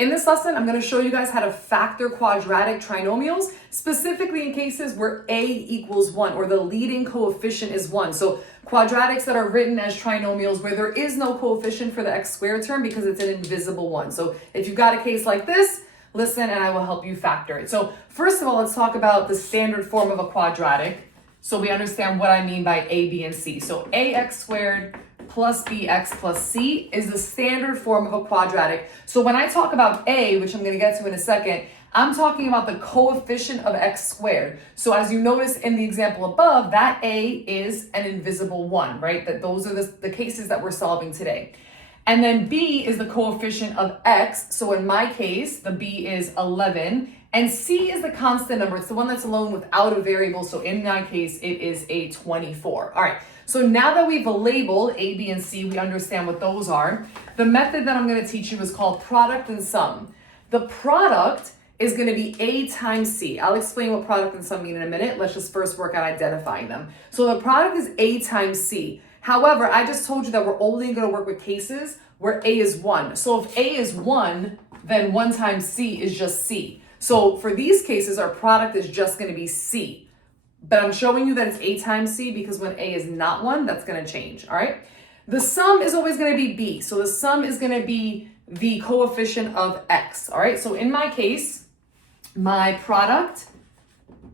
In this lesson, I'm going to show you guys how to factor quadratic trinomials, specifically in cases where a equals 1 or the leading coefficient is 1. So quadratics that are written as trinomials where there is no coefficient for the x squared term because it's an invisible one. So if you've got a case like this, listen and I will help you factor it. So first of all, let's talk about the standard form of a quadratic so we understand what I mean by a, b, and c. So ax squared plus bx plus c is the standard form of a quadratic. So when I talk about a, which I'm going to get to in a second, I'm talking about the coefficient of x squared. So as you notice in the example above, that a is an invisible 1, right? That those are the cases that we're solving today. And then b is the coefficient of x. So in my case, the b is 11. And c is the constant number. It's the one that's alone without a variable. So in my case, it is a 24. All right. So now that we've labeled a, b, and c, we understand what those are. The method that I'm going to teach you is called product and sum. The product is going to be a times c. I'll explain what product and sum mean in a minute. Let's just first work on identifying them. So the product is a times c. However, I just told you that we're only going to work with cases where a is 1. So if a is 1, then 1 times c is just c. So for these cases, our product is just going to be c. But I'm showing you that it's a times c because when a is not 1, that's going to change, all right? The sum is always going to be b. So the sum is going to be the coefficient of x, all right? So in my case, my product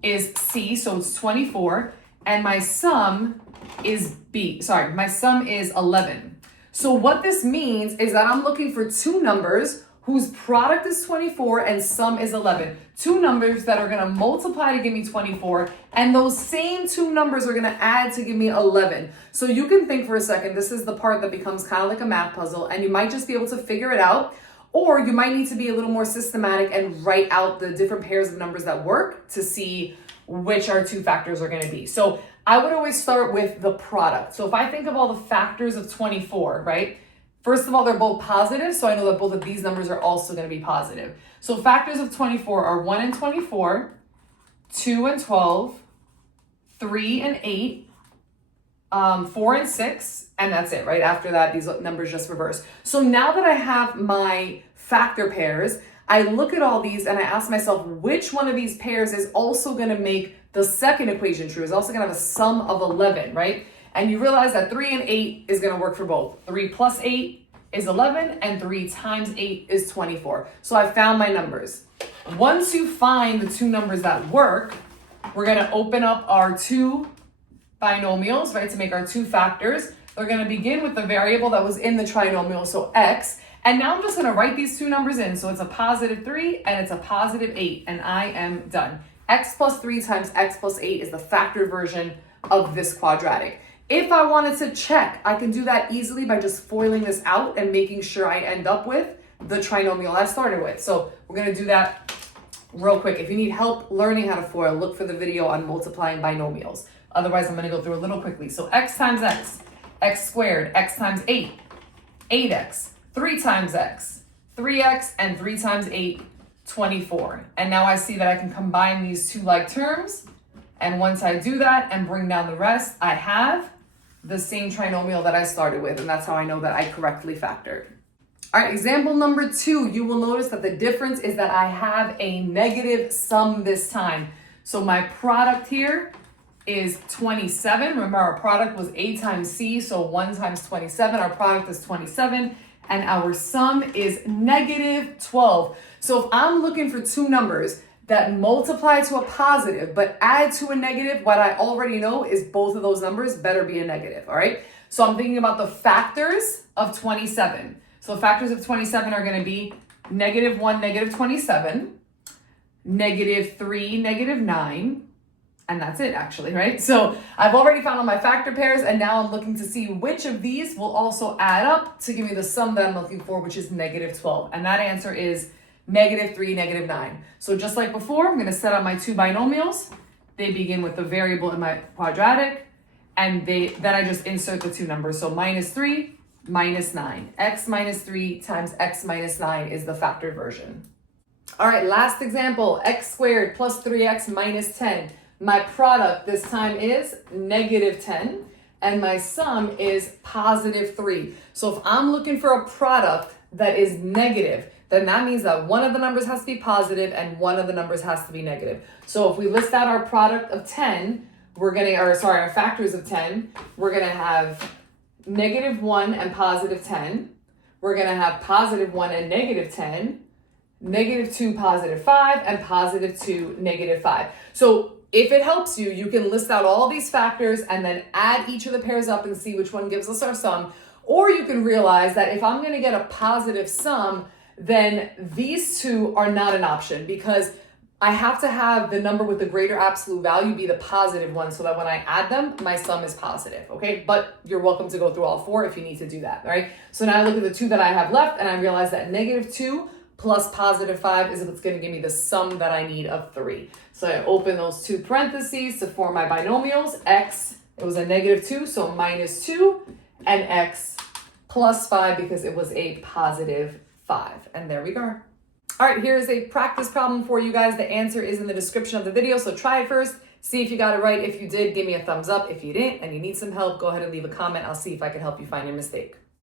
is c, so it's 24, and my sum is my sum is 11. So what this means is that I'm looking for two numbers whose product is 24 and sum is 11. Two numbers that are gonna multiply to give me 24, and those same two numbers are gonna add to give me 11. So you can think for a second, this is the part that becomes kind of like a math puzzle, and you might just be able to figure it out, or you might need to be a little more systematic and write out the different pairs of numbers that work to see which our two factors are gonna be. So I would always start with the product. So if I think of all the factors of 24, right? First of all, they're both positive, so I know that both of these numbers are also going to be positive. So factors of 24 are 1 and 24, 2 and 12, 3 and 8, 4 and 6, and that's it, right? After that, these numbers just reverse. So now that I have my factor pairs, I look at all these and I ask myself, which one of these pairs is also going to make the second equation true? Is also going to have a sum of 11, right? And you realize that 3 and 8 is going to work for both. 3 plus 8 is 11, and 3 times 8 is 24. So I found my numbers. Once you find the two numbers that work, we're going to open up our two binomials, right, to make our two factors. We're going to begin with the variable that was in the trinomial, so x. And now I'm just going to write these two numbers in. So it's a positive 3 and it's a positive 8, and I am done. X plus 3 times x plus 8 is the factored version of this quadratic. If I wanted to check, I can do that easily by just foiling this out and making sure I end up with the trinomial I started with. So we're going to do that real quick. If you need help learning how to foil, look for the video on multiplying binomials. Otherwise, I'm going to go through a little quickly. So x times x, x squared, x times 8, 8x, 3 times x, 3x, and 3 times 8, 24. And now I see that I can combine these two like terms. And once I do that and bring down the rest, I have the same trinomial that I started with, and that's how I know that I correctly factored. All right, example number 2, you will notice that the difference is that I have a negative sum this time. So my product here is 27. Remember, our product was a times c, so 1 times 27. Our product is 27, and our sum is negative 12. So if I'm looking for two numbers that multiply to a positive but add to a negative, what I already know is both of those numbers better be a negative, all right? So I'm thinking about the factors of 27. So the factors of 27 are going to be negative 1, negative 27, negative 3, negative 9, and that's it actually, right? So I've already found all my factor pairs, and now I'm looking to see which of these will also add up to give me the sum that I'm looking for, which is negative 12. And that answer is negative 3, negative 9. So just like before, I'm going to set up my two binomials. They begin with the variable in my quadratic, and then I just insert the two numbers. So minus 3, minus 9. X minus 3 times x minus 9 is the factored version. All right, last example, x squared plus 3x minus 10. My product this time is negative 10, and my sum is positive 3. So if I'm looking for a product that is negative, then that means that one of the numbers has to be positive and one of the numbers has to be negative. So if we list out our product of 10, our factors of 10, we're gonna have -1 and +10. We're gonna have +1 and -10, -2, +5, and +2, -5. So if it helps you, you can list out all these factors and then add each of the pairs up and see which one gives us our sum. Or you can realize that if I'm gonna get a positive sum, then these two are not an option because I have to have the number with the greater absolute value be the positive one so that when I add them, my sum is positive, okay? But you're welcome to go through all four if you need to do that, all right? So now I look at the two that I have left and I realize that -2 plus +5 is what's gonna give me the sum that I need of 3. So I open those two parentheses to form my binomials. X, it was a -2, so -2, and X plus 5 because it was a +5. And there we go. All right, here's a practice problem for you guys. The answer is in the description of the video, so try it first. See if you got it right. If you did, give me a thumbs up. If you didn't and you need some help, go ahead and leave a comment. I'll see if I can help you find your mistake.